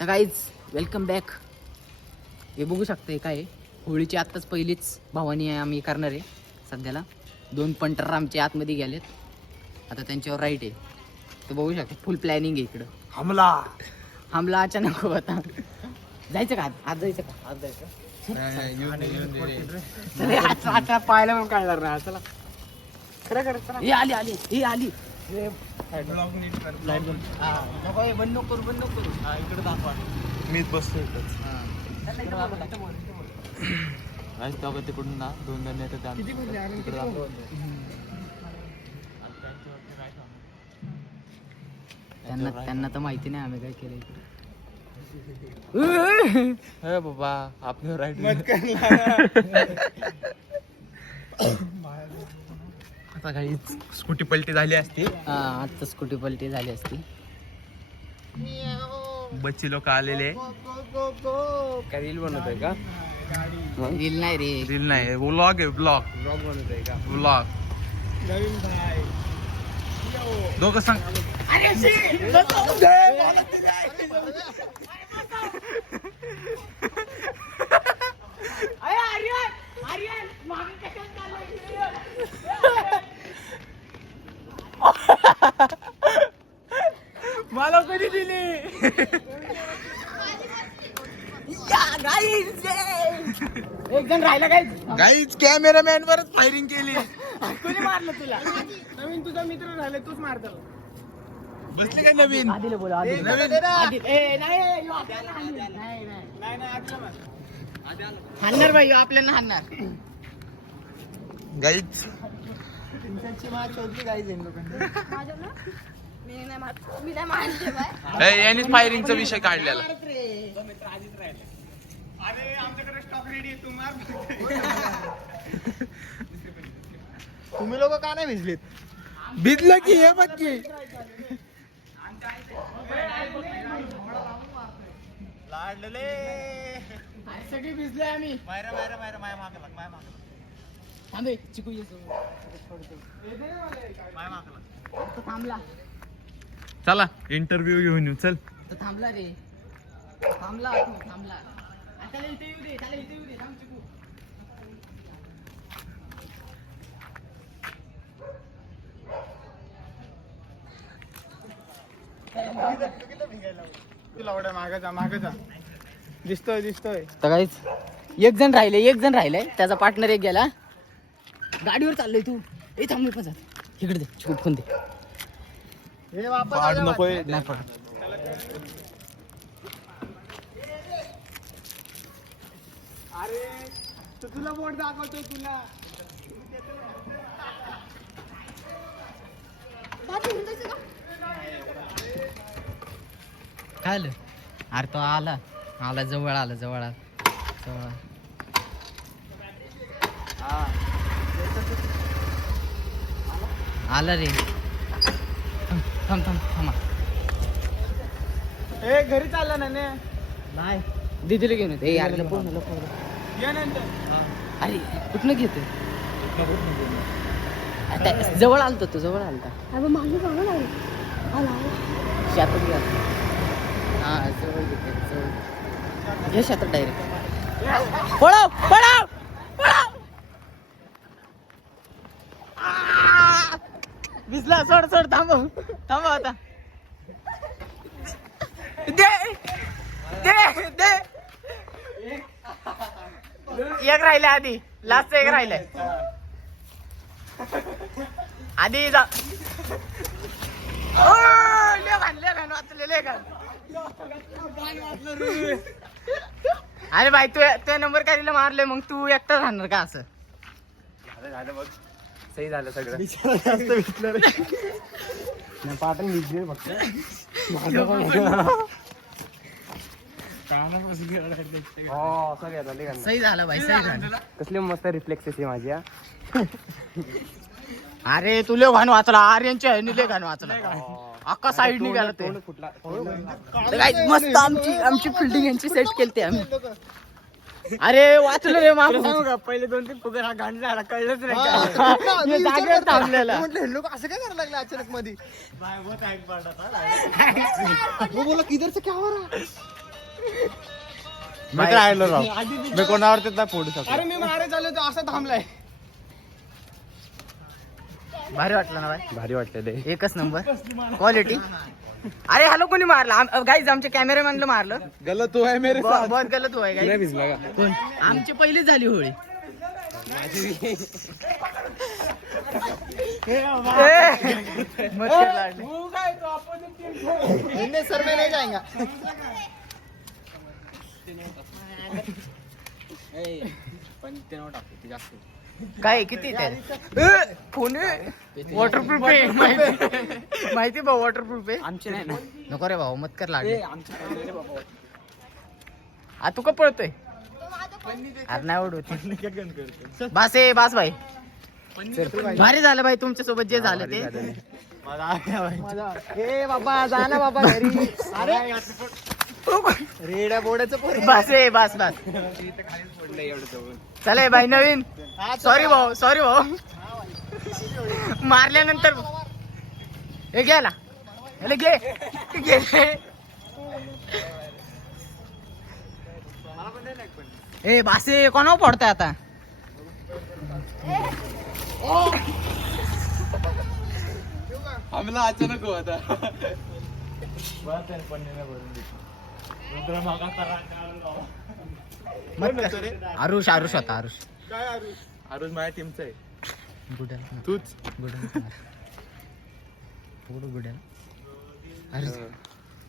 तर guys welcome back. हे बघू शकता काय होळीची आत्ताच पहिलीच भावानी आम्ही करणार आहे. सध्याला 2 पंटर आमचे आतमध्ये गेलेत. आता त्यांच्यावर राईट आहे. तर बघू शकता फुल प्लॅनिंग आहे इकडं. हमला अचानक होता. जायचं का आज जायचं का आज जायचं आता पाहायला पण कळणार ना. चला खरं हे आली आली ही आली बंद करू इकडे दाखवा. मीच बसतो तिकडून ना 2 जण येतात त्यांना तर माहिती नाही आम्ही काय केलं इकडे. बाबा आपलं राईट आता काही स्कूटी पलटी झाली असती. हा आता स्कूटी पलटी झाली असती. बच्ची लोक आलेले. काय रील बनवतोय का? रील नाही रे, रील नाही व्लॉग आहे. ब्लॉग बनवतोय का? व्लॉग दोघं सांग. मला कधी दिली एक जण राहिला काय गाईच कॅमेरामॅन वरच फायरिंग केली. कोणी मारलं तुला? नवीन तुझा मित्र राहिले तूच मारतो. बसली का नवीन? आधीला बोला आधी हाणणार भाई आपल्याला हाणणार. गाईच यांनीच फायरिंगचा विषय काढलेला. तुम्ही लोक का नाही भिजलीत? भिजलं की हे बघ की. लाडले सगळी भिजलोय आम्ही. थांबे चिकू येतो थांबला चला इंटरव्ह्यू घेऊन येऊ. चल तर थांबला रे थांबला आता इथे येऊ दे थांब चिकू. मागाचा दिसतोय तर काहीच एक जण राहिलंय त्याचा पार्टनर एक गेला. गाडीवर चाललोय तू. ए थांब मी पण जात इकडे दे चिकू फोन दे. हे वापस पाड नकोय. नाही पडत. अरे तुला बोट दाखवतोय तुला. काय आलं अरे तो आला जवळ आला आला रे. थांबा ए घरी चालला ना ने. नाही दीदीला घेऊन येते. यार या नंतर अरे कुठनं घेतोय? आता जवळ आलता तो शेतात गेला. हा जवळ घेतोय हे शेतात डायरेक्ट पळाव भिजला. सोड थांब आता. दे एक राहिले आधी लास्ट एक राहिलंय आधी जा. लेखान वाचले लेखान. अरे भाई तू नंबर काढीला मारले मग तू एकटाच राहणार का असं? सही झालं सगळं. पाटण भिजले फक्त. सही झालं भाई सही झालं. कसले मस्त रिफ्लेक्सेस आहे माझ्या. अरे तू लय घाण वाचला. आर्यनच्या ह्यानी लय घाण वाचला. अख्खा साईड निघाला ते. तर काय मस्त आमची फिल्डिंग यांची सेट केलते आम्ही. अरे वाचलं रे मागून. पहिले 2-3 फुगे हा घाण झाला कळलंच नाही. जागेवर थांबलेला. म्हटलं लोक असं काय करायला लागले अचानक मध्ये. वो बोला किधर से क्या हो रहा है? मी तर राहिलो राव मी कोणावर नाही फोडू शकतो. अरे मी मारे चालू तो असा थांबलाय. भारी वाटलं ना बाय. भारी वाटतं ते. एकच नंबर क्वालिटी. अरे हॅलो कोणी मारलं गाईज आमच्या कॅमेरामॅनला मारलं. गलत हुआ है मेरे साथ. बहुत गलत हुआ है नाही गाईज. भिजला का? कोण आमची पहिलीच झाली होळी. मच्छर लाडले. सर मी नाही जाएगा. काय किती फोन वॉटरप्रूफ आहे माहिती भाऊ वॉटरप्रूफ आहे. आमचे नाही ना. नको रे भाऊ मत कर लाडले. आ तू का पळतोय. अरे नाही ओढ बास आहे बास भाई. भारी झालं भाई तुमच्या सोबत जे झालं ते. ए बाबा जा ना बाबा घरी. अरे रेड्या बोड्याचं पोर. बास आहे बास बास. चले भाई नवीन. सॉरी भाऊ मारल्यानंतर हे घ्यायला घे. ए बासे कोणावर पडताय आता. हमला अचानक हुआ था. आरुष होता आरुष. अरुण माझ्या टीमचा आहे. गुड्याला तूच. गुड्याला अरे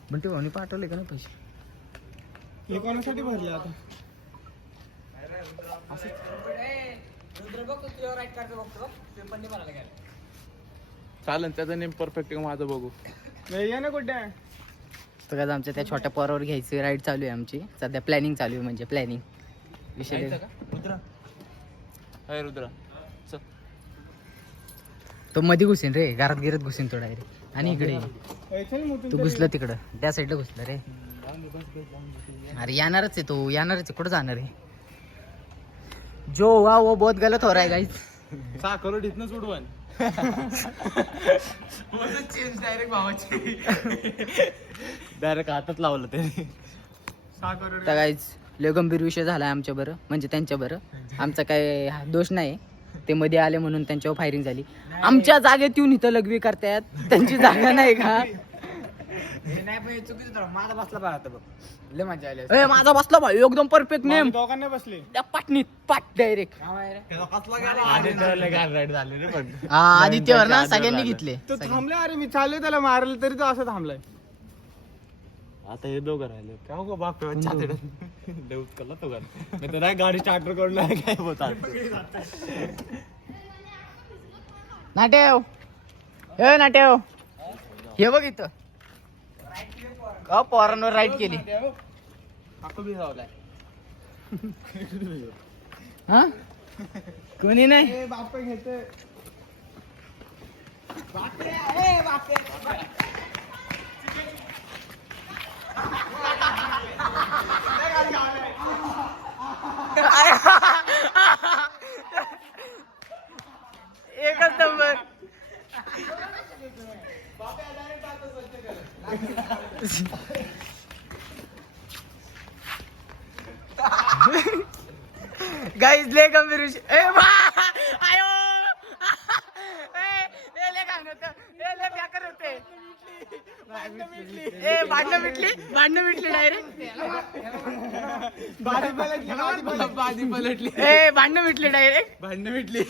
म्हणते भाऊनी पाठवले का ना पैसे. हे कोणासाठी भरले आता. चालन त्याचा नेम परफेक्ट माझं बघू. ये ना कुठे. तर काय आमच्या त्या छोट्या पोरावर घ्यायची राईड चालू आहे आमची सध्या. प्लॅनिंग चालू आहे म्हणजे प्लॅनिंग विषय. रुद्रा हाय रुद्रा चल. तो मध्ये घुसेन रे घरात गिरत घुसेन तो डायरेक्ट. आणि इकडे तू घुसला तिकडं त्या साईडला घुसला रे. अरे येणारच आहे तो येणारच आहे. कुठं जाणार आहे. जो हुआ वो बहुत गलत हो रहा है गाइस. 6 करोड इथनं सोडवन. डायरेक्ट भावाची. डायरेक्ट हातात लावलं ते. तर गाईज लय गंभीर विषय झाला आमच्या बरं म्हणजे त्यांच्या बरं. आमचा काय दोष नाही. ते मध्ये आले म्हणून त्यांच्यावर फायरिंग झाली. आमच्या जागेत येऊन इथं लघवी करतायत. त्यांची जागा नाही का. माझा बसला पाहता बघ. लय मजा आली. ए माझा बसला भाई एकदम परफेक्ट नेम. दोघांना बसले. त्या पाटणीत पाट डायरेक्ट. राईड झाले रे पण. आदित्यवर ना सगळ्यांनी घेतले. तो थांबला. अरे मी चाललोय त्याला मारलं तरी तो असं थांबलाय. आता हे दोघं राहिले काय हो बाप कला तो मी तर नाही गाडी स्टार्टर करून काय होता. नाट्यव ए नाट्यव हे बघ इथं का पोरांवर राईड केली. हा कोणी नाही. बाप घेते. एकच नंबर. गाईज लय गंभीर विषय. ए आयो लय घाण होतं. लय बेकार होते. ए भांडणं मिटली डायरेक्ट. बाजी पलटली. ए भांडणं मिटली डायरेक्ट. भांडणं मिटली.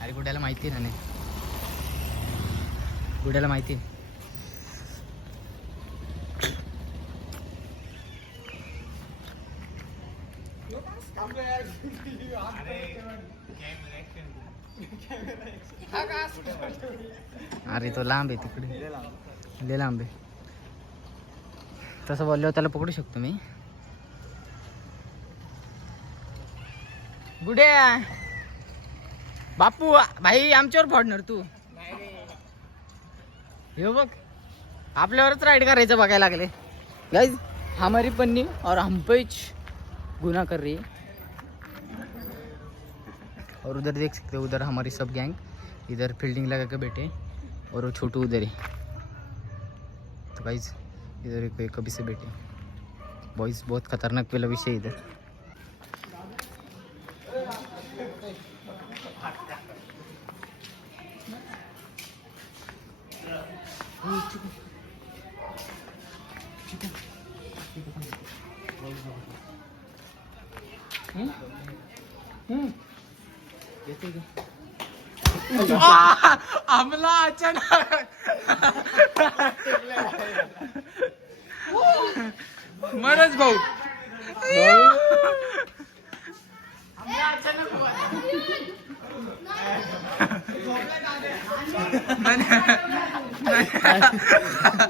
अरे गुड्याला माहिती ना नाही. गुड्याला माहिती. अरे तो लांब आहे तिकडे. लय लांब आहे. तसं बोलल्यावर त्याला पकडू शकतो मी. गुड्या बापू भाई आमच्यावर फोडणार तू. हे बघ आपल्यावरच राईड करायचं बघायला लागले. गाइस हमारी पन्नी और हम पे गुनाह कर रही है. और उधर देख सकते हो उधर हमारी सब गैंग इधर फील्डिंग लगा के बैठे और वो छोटू उधर है. तो गाइस इधर ही कोई कभी से बैठे बॉयज बहुत खतरनाक वाला विषय है इधर। आमला अचानक मनोज भाऊ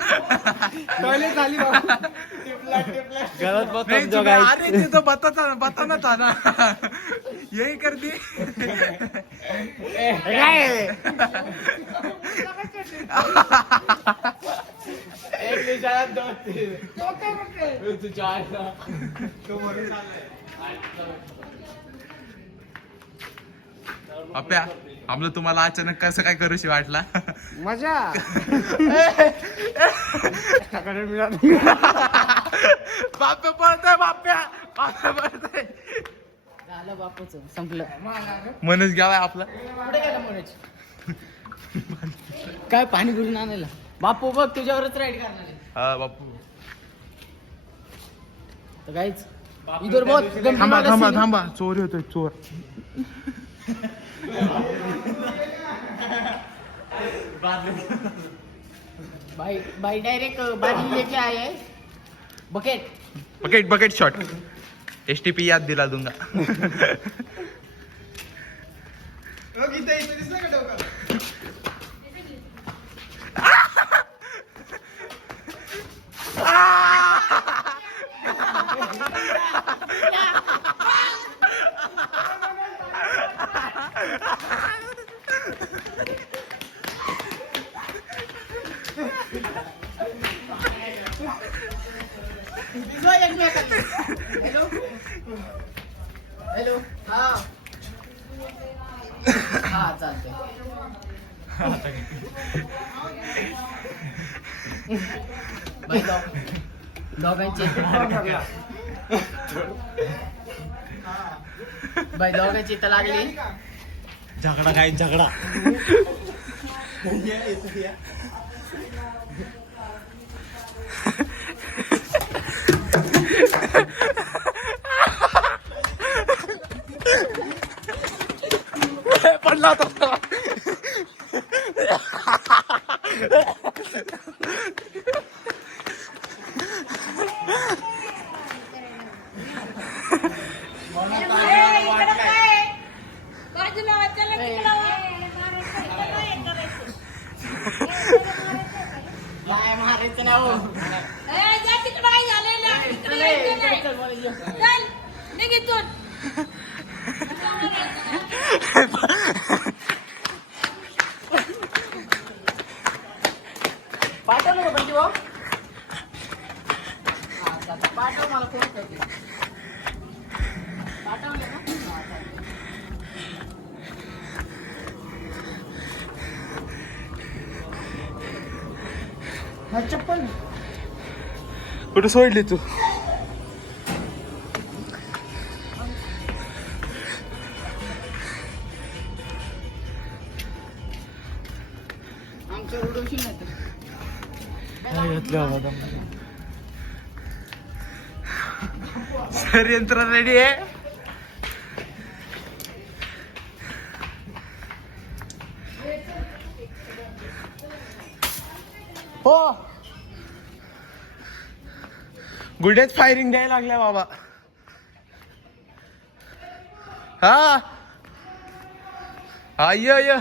टॉयलेट झाली बाबा. गलत बात नहीं समझो तुम्हें- गाइस. अरे ते तो बताना था ना यही कर दी अप्या आम्हाला तुम्हाला अचानक कसं काय करूशी वाटला मजा. बाप्या पळतोय बाप्या पळतोय झालं बापूचं संपलं. मनोज गेलाय आपला कुठे गेला मनोज? काय पाणी भरून आणायला? बापू बघ तुझ्यावरच राईड करणार आहे. हा बापू तर गाईच इधर बहुत गंभीर थांबा वाला थांबा scene है. थांबा चोर होतोय चोर भाई भाई डायरेक्ट बादली लेके आए हैं bucket. Bucket bucket shot STP याद दिला दूंगा हॅलो हा हा चालतंय. बाई दोघांची बाई दोघांची इथं लागली. झगडा काय झगडा. पडला होता काय मारायचं ना हो. पाठवलं का पाहिजे भाऊ? हा, चालतं. पाठव मला फोन करते. पाठवलं का? हा, चालतं. हा, चप्पल कुठे सोडली तू आमचं उडवशील नाही तर. सर यंत्र रेडी आहे हो गुड्याच फायरिंग द्यायला लागल्या बाबा हा हा ये